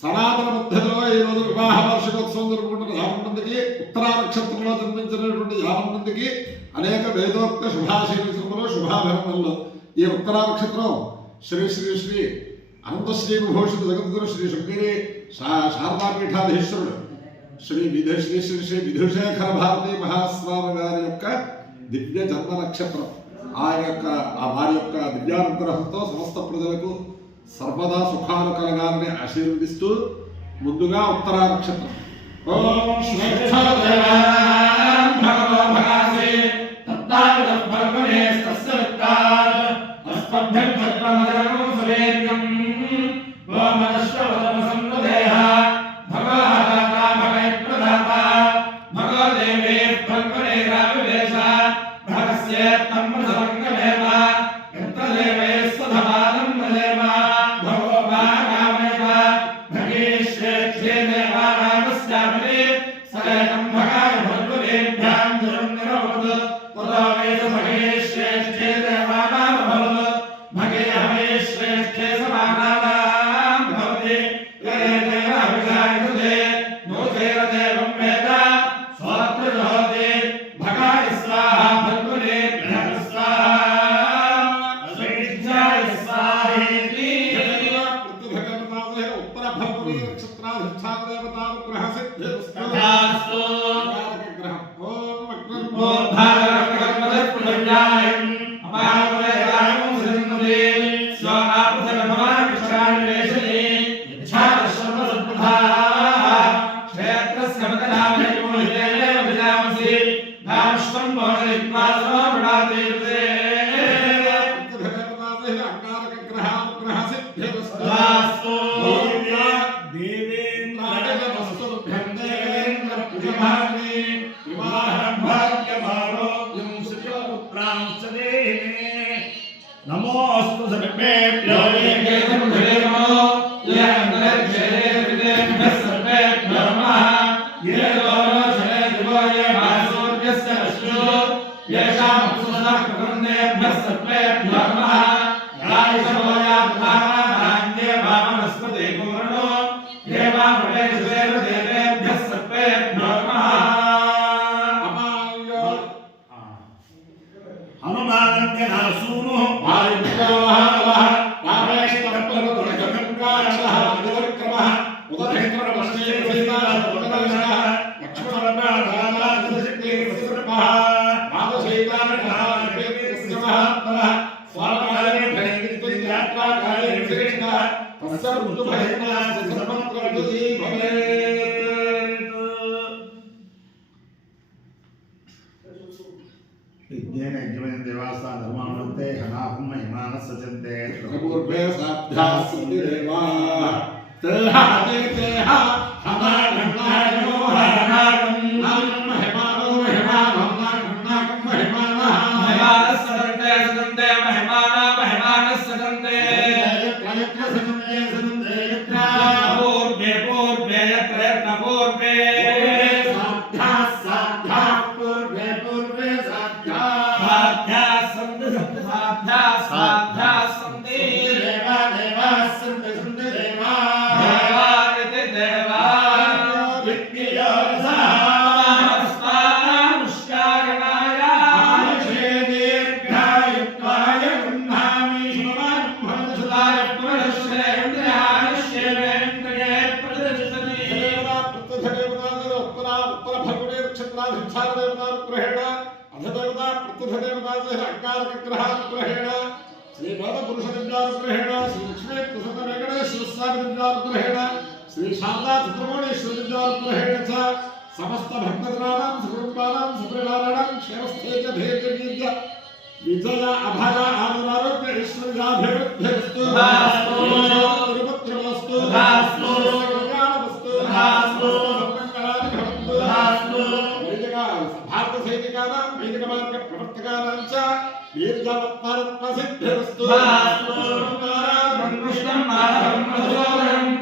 సనాతన పద్ధతిలో ఈరోజు వివాహ వార్షికోత్సవం జరుపుకుంటున్న 50 మందికి, ఉత్తరా నక్షత్రంలో జన్మించినటువంటి 50 మందికి అనేక వేదోక్త శుభాశీర్వచనములు శుభాభినందనలు. ఈ ఉత్తరా నక్షత్రం శ్రీ శ్రీ శ్రీ అనంతశ్రీ విభూషిత జగద్గురు శ్రీ శృంగేరి శారదాపీఠాధీశ్వరుడు శ్రీ శ్రీ శ్రీ శ్రీ విధుశేఖర భారతీ మహాస్వామి గారి యొక్క దివ్య జన్మ నక్షత్రం. వారి యొక్క దివ్యానుగ్రహంతో సమస్త ప్రజలకు సర్వదా సుఖాలు కలగాలని ఆశీర్వదిస్తూ ముందుగా ఉత్తరా నక్షత్రం. ఓం नमोस्तु सर्वेभ्यो देवास्ता धर्मानुते हनाकुम हिमानस सचन्ते पूर्वे साध्यास्ति देवा तेहा तेहा हमानन्नायो हरनाकं नाम हिमानो हिमानं नाकं हिमानः हिमानस सचन्ते सचन्ते महिमाना महिमानस सचन्ते यत्र सचन्ते सचन्ते यत्र पूर्वे पूर्वे यत्र पूर्वे श्री शारदा सुब्रह्मण्येश्वर समस्त भक्तजनानां सुकुटुम्बानां सुपरिवाराणां क्षेमस्थैर्य धैर्य विजय अभय आनंदारोग्य వీర్యవత్పరత్వ సిద్ధిరస్తు కృష్ణం మాధవం మధుసూదనం